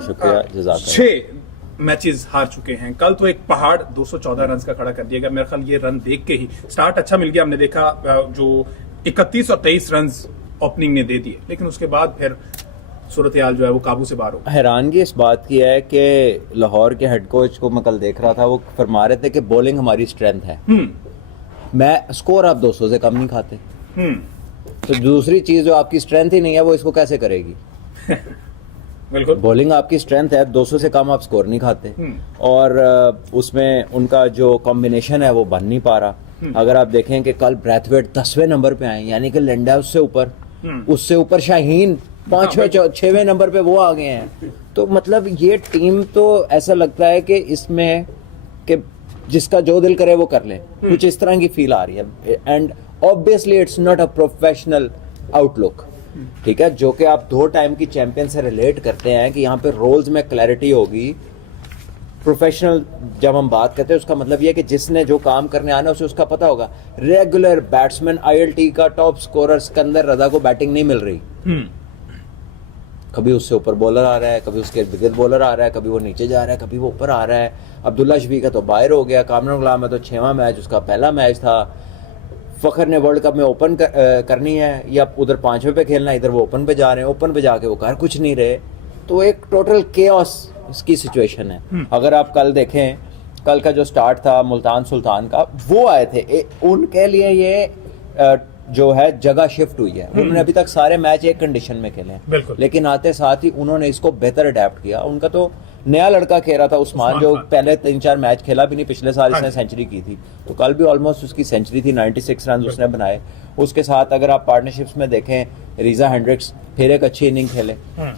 शुक्रिया। 6 मैचेस हार चुके हैं। कल तो एक पहाड़ 214 रन का खड़ा कर दिया गया। मेरे ख्याल ये रन देख के ही स्टार्ट अच्छा मिल गया। हमने देखा जो 31 और 23 रन ओपनिंग ने दे दिए, लेकिन उसके बाद फिर सूरत हाल जो है वो काबू से बाहर हो। हैरानगी इस बात की है कि लाहौर के हेड कोच को मैं कल देख रहा था, वो फरमा रहे थे कि बॉलिंग हमारी स्ट्रेंथ है। मैं स्कोर आप 200 से कम नहीं खाते। तो दूसरी चीज जो आपकी स्ट्रेंथ ही नहीं है वो इसको कैसे करेगी? बिल्कुल, बॉलिंग आपकी स्ट्रेंथ है, 200 से कम आप स्कोर नहीं खाते। और उसमें उनका जो कॉम्बिनेशन है वो बन नहीं पा रहा। अगर आप देखें कि कल ब्रैथवेट 10वें नंबर पे आए, यानी कि लंडा उससे ऊपर शाहीन 5वें 6वें नंबर पे वो आ गए हैं। तो मतलब ये टीम तो ऐसा लगता है कि इसमें कि जिसका जो दिल करे वो कर ले, कुछ इस तरह की फील आ रही है। And obviously it's not a professional outlook, ठीक है, जो कि आप 2 टाइम की चैंपियन से रिलेट करते हैं कि यहाँ पे रोल्स में क्लैरिटी होगी। प्रोफेशनल जब हम बात करते हैं उसका मतलब ये कि जिसने जो काम करने आना उसे उसका पता होगा। रेगुलर बैट्समैन ILT का टॉप स्कोरर सिकंदर रजा को बैटिंग नहीं मिल रही। कभी उससे ऊपर बॉलर आ रहा है, कभी उसके इर्द-गिर्द बॉलर आ रहा है, कभी वो नीचे जा रहा है, कभी वो ऊपर आ रहा है। अब्दुल्ला शफी का तो बाहर हो गया, कामरान गुलाम है तो 6वां मैच, उसका पहला मैच था। फ़खर ने वर्ल्ड कप में ओपन करनी है या उधर 5वें पे खेलना है, इधर वो ओपन पे जा रहे हैं, ओपन पे जाके वो कर कुछ नहीं रहे। तो एक टोटल केओस की सिचुएशन है। अगर आप कल देखें, कल का जो स्टार्ट था मुल्तान सुल्तान का, वो आए थे, उनके लिए ये जो है जगह शिफ्ट हुई है। उन्होंने अभी तक सारे मैच एक कंडीशन में खेले हैं, लेकिन आते साथ ही उन्होंने इसको बेहतर अडेप्ट किया। उनका तो नया लड़का खेल रहा था उस्मान, जो पहले 3-4 मैच खेला भी नहीं, पिछले साल इसने सेंचुरी की थी, तो कल भी ऑलमोस्ट उसकी सेंचुरी थी, 96 रन उसने बनाए। उसके साथ अगर आप पार्टनरशिप्स में देखें, रीजा हेंड्रिक्स फिर एक अच्छी इनिंग खेले,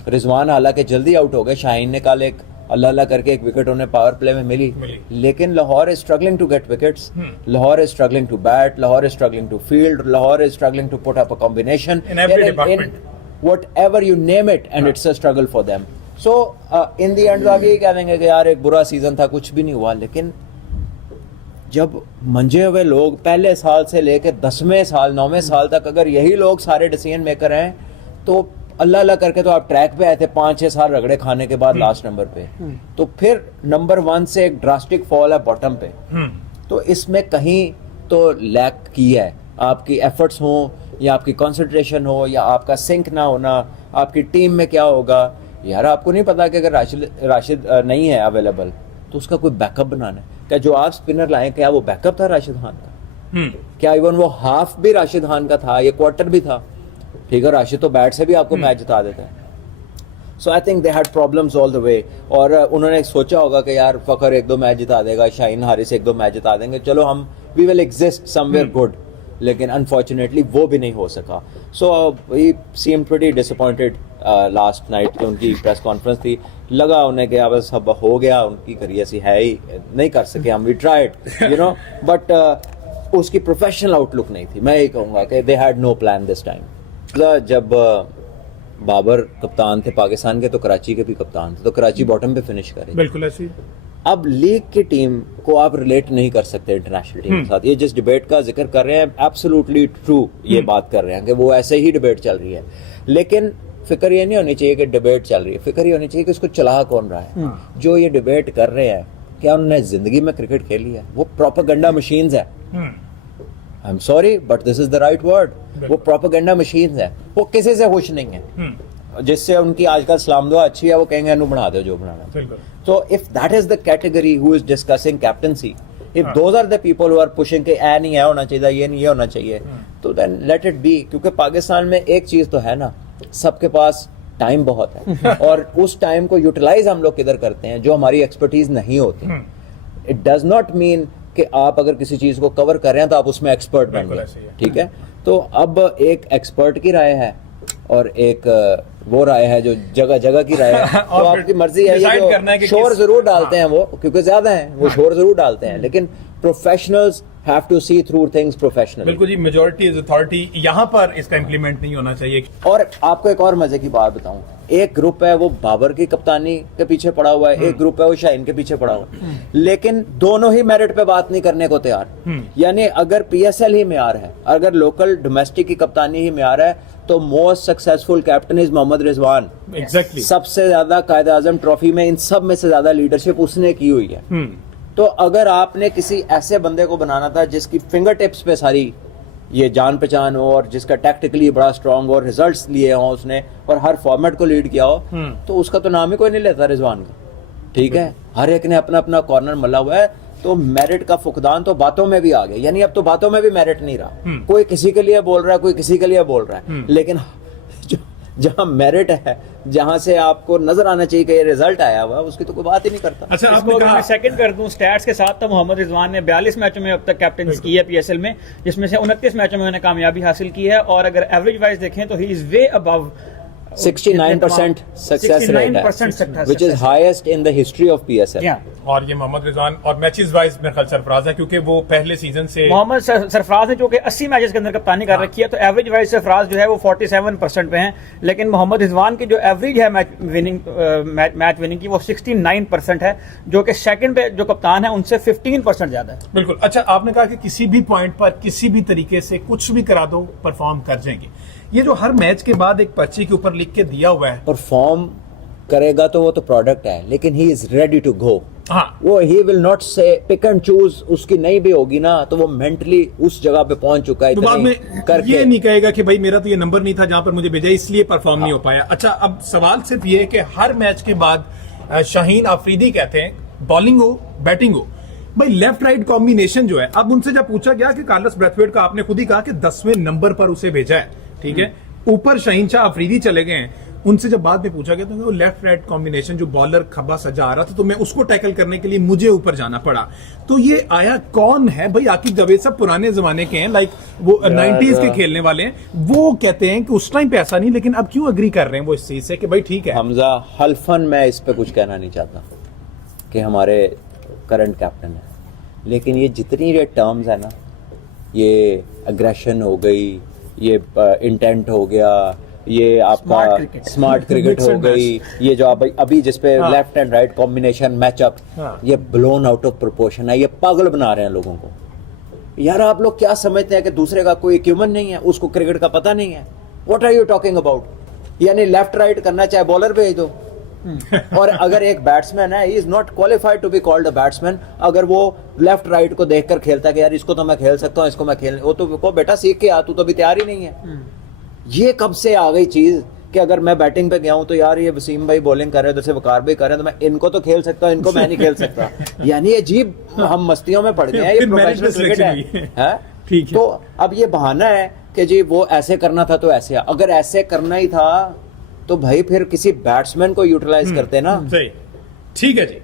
रिजवान हालांकि जल्दी आउट हो गए, शाहीन ने कल एक अल्लाह करके एक विकेट उन्हें पावर प्ले में मिली। लेकिन Lahore is struggling to get wickets, Lahore is struggling to bat, Lahore is struggling to field, Lahore is struggling to put up a combination in whatever you name it, and it's a struggle for them. So in the end आप यही कह देंगे कि यार एक बुरा season था, कुछ भी नहीं हुआ। लेकिन जब मंजे हुए लोग पहले साल से लेकर 10वें साल 9वें साल तक अगर यही लोग सारे डिसीजन मेकर हैं, तो अल्लाह करके तो आप ट्रैक पे आए थे 5-6 साल रगड़े खाने के बाद लास्ट नंबर पे, तो फिर नंबर 1 से एक ड्रास्टिक फॉल है बॉटम पे। तो इसमें कहीं तो लैक की है, आपकी एफर्ट्स हो या आपकी कंसंट्रेशन हो या आपका सिंक ना होना, आपकी टीम में क्या होगा। यार आपको नहीं पता कि अगर राशिद नहीं है अवेलेबल तो उसका कोई बैकअप बनाना है क्या? जो आप स्पिनर लाए, क्या वो बैकअप था राशिद खान का? क्या इवन वो हाफ भी राशिद खान का था, ये क्वार्टर भी था? ठीक है, राशिद तो बैट से भी आपको मैच जिता देता है। So I think they had problems all the way. और उन्होंने सोचा होगा कि यार फ़खर 1-2 मैच जिता देगा, शाहीन हारिस 1-2 मैच जिता देंगे, चलो हम we will exist somewhere good. लेकिन अनफॉर्चुनेटली वो भी नहीं हो सका। So he seem pretty disappointed last night की उनकी प्रेस कॉन्फ्रेंस थी। लगा उन्हें कि अब सब हो गया, उनकी करियर ऐसी है ही, नहीं कर सके हम, we tried you know, but उसकी प्रोफेशनल आउटलुक नहीं थी। मैं यही कहूँगा कि they had no plan this time. जब बाबर कप्तान थे पाकिस्तान के, तो कराची के भी कप्तान थे, तो कराची बॉटम पे फिनिश करे। बिल्कुल ऐसी। अब लीग की टीम को आप रिलेट नहीं कर सकते इंटरनेशनल टीम के साथ। ये जिस डिबेट का जिक्र कर रहे हैं, एब्सोल्युटली ट्रू ये बात कर रहे हैं कि वो ऐसे ही डिबेट चल रही है। लेकिन फिक्र ये नहीं होनी चाहिए कि डिबेट चल रही है, फिक्र ये होनी चाहिए कि उसको चला कौन रहा है। जो ये डिबेट कर रहे हैं, क्या उन्होंने जिंदगी में क्रिकेट खेली है? वो प्रोपेगेंडा मशीन्स है। I am sorry but this is the right word, वो प्रोपेगेंडा मशीन्स है। वो किसी से खुश नहीं है। जिससे उनकी आजकल सलाम दुआ अच्छी है, वो कहेंगे अनु बना दो जो बनाना। So if that is the category who is discussing captaincy, if those are the people who are pushing कि ऐ नहीं है होना चाहिए, ये नहीं होना चाहिए, तो then let it be। क्योंकि पाकिस्तान में एक चीज तो है ना, सबके पास टाइम बहुत है और उस टाइम को यूटिलाइज हम लोग किधर करते हैं जो हमारी एक्सपर्टीज नहीं होती। इट डज नॉट मीन कि आप अगर किसी चीज को कवर कर रहे हैं तो आप उसमें एक्सपर्ट बन गए, ठीक है। तो अब एक एक्सपर्ट की राय है और एक वो राय है जो जगह जगह की राय है। तो आपकी मर्जी है, ये जो शोर जरूर डालते हैं वो, क्योंकि ज्यादा हैं वो शोर जरूर डालते हैं, लेकिन professionals have to see through things professionally. बिल्कुल जी, मेजॉरिटी इज अथॉरिटी, यहाँ पर इसका इम्प्लीमेंट नहीं होना चाहिए। और आपको एक और मजे की बात बताऊं, एक ग्रुप है वो बाबर की कप्तानी के पीछे पड़ा हुआ है, एक ग्रुप है वो शाहीन के पीछे पड़ा हुआ है, लेकिन दोनों ही मेरिट पे बात नहीं करने को तैयार। यानी अगर पीएसएल ही म्यार है, अगर लोकल डोमेस्टिक की कप्तानी ही म्यार है, तो most successful captain is Mohammad Rizwan. Exactly. सबसे ज्यादा कायद आजम ट्रॉफी में इन सब में से ज्यादा लीडरशिप उसने की हुई है। तो अगर आपने किसी ऐसे बंदे को बनाना था जिसकी फिंगर टिप्स पे सारी ये जान पहचान हो और जिसका टैक्टिकली बड़ा स्ट्रांग हो और रिजल्ट्स लिए हो उसने और हर फॉर्मेट को लीड किया हो, तो उसका तो नाम ही कोई नहीं लेता रिजवान का। ठीक है, हर एक ने अपना अपना कॉर्नर मल्ला हुआ है। तो मेरिट का फुकदान तो बातों में भी आ गया, यानी अब तो बातों में भी मेरिट नहीं रहा। कोई किसी के लिए बोल रहा है, कोई किसी के लिए बोल रहा है, लेकिन जहां मेरिट है, जहां से आपको नजर आना चाहिए कि ये रिजल्ट आया हुआ, उसकी तो कोई बात ही नहीं करता। अच्छा, इसको आपने अगर कहा मैं सेकंड कर दूं स्टैट्स के साथ, तो मोहम्मद रिजवान ने 42 मैचों में अब तक कैप्टन की है पीएसएल में, जिसमें से 29 मैचों में उन्होंने कामयाबी हासिल की है। और अगर एवरेज वाइज देखें तो he is way above 69% success rate है, which is highest in the history of PSL. और ये मोहम्मद रिजवान और मैचेस वाइज मेरे ख्याल सरफराज है, क्योंकि वो पहले सीजन से मोहम्मद सरफराज ने जो कि 80 मैचेस के अंदर कप्तानी कर रखी है, तो एवरेज वाइज सरफराज जो है वो 47% पे हैं, लेकिन मोहम्मद रिजवान की जो एवरेज है मैच विनिंग की वो 69% है, जो कि सेकंड पे जो कप्तान है उनसे 15% ज्यादा है। बिल्कुल। अच्छा, आपने कहा कि किसी भी पॉइंट पर किसी भी तरीके से कुछ भी करा दो परफॉर्म कर जाएंगे। ये जो हर मैच के बाद एक पर्ची के ऊपर लिख के दिया हुआ है, परफॉर्म करेगा तो वो तो प्रोडक्ट है, लेकिन he is ready to go. हाँ, वो he will not say pick and choose, उसकी नहीं भी होगी ना, तो वो मेंटली उस जगह पे पहुंच चुका है तो बाद में करके। ये नहीं कहेगा कि भाई मेरा तो ये नंबर नहीं था जहां पर मुझे भेजा, इसलिए परफॉर्म नहीं हो पाया। अच्छा, अब सवाल सिर्फ ये है कि हर मैच के बाद शाहीन आफरीदी कहते हैं बॉलिंग हो बैटिंग हो, भाई लेफ्ट राइट कॉम्बिनेशन जो है, अब उनसे जब पूछा गया कि कार्लोस ब्रैथवेट का, आपने खुद ही कहा कि 10वें नंबर पर उसे भेजा है, ठीक है, ऊपर शाहीन शाह अफरीदी चले गए हैं। उनसे जब बाद में पूछा गया तो वो लेफ्ट राइट कॉम्बिनेशन जो बॉलर खब्बा सजा आ रहा था, तो मैं उसको टैकल करने के लिए मुझे ऊपर जाना पड़ा। तो ये आया कौन है भाई? आकिब जावेद सब पुराने जमाने के हैं, लाइक वो 90s के खेलने वाले हैं, वो कहते हैं कि उस टाइम पे ऐसा नहीं, लेकिन अब क्यों अग्री कर रहे हैं वो इस चीज से कि भाई ठीक है। हमजा हल्फन मैं इस पे कुछ कहना नहीं चाहता कि हमारे करंट कैप्टन है, लेकिन ये जितनी ये टर्म्स है ना, ये अग्रेशन हो गई, ये इंटेंट हो गया, ये आपका स्मार्ट क्रिकेट हो गई, ये जो आप अभी जिसपे left and right combination matchup, ये ब्लोन आउट ऑफ प्रोपोर्शन है, ये पागल बना रहे हैं लोगों को। यार आप लोग क्या समझते हैं कि दूसरे का कोई इक्विपमेंट नहीं है, उसको क्रिकेट का पता नहीं है? What are you talking about? यानी लेफ्ट राइट करना चाहे बॉलर भेज दो। और अगर एक बैट्समैन है, he is not qualified to be called a batsman, अगर वो लेफ्ट राइट को देखकर खेलता है कि यार इसको तो मैं खेल सकता हूँ, इसको मैं खेल, वो तो को बेटा सीख के आ, तू तो अभी तैयार ही नहीं है। ये कब से आ गई चीज कि अगर मैं बैटिंग पे गया हूं तो यार ये वसीम भाई बॉलिंग कर रहे हैं, जैसे वकार भाई कर रहे हैं, तो मैं इनको तो खेल सकता हूं, इनको मैं नहीं खेल सकता। यानी अजीब हम मस्तियों में पड़ गए हैं, ये प्रोफेशनल क्रिकेट है। ठीक है। तो अब ये बहाना है कि जी वो ऐसे करना था तो ऐसे, अगर ऐसे करना ही था तो भाई फिर किसी बैट्समैन को यूटिलाइज करते ना। सही, ठीक है जी।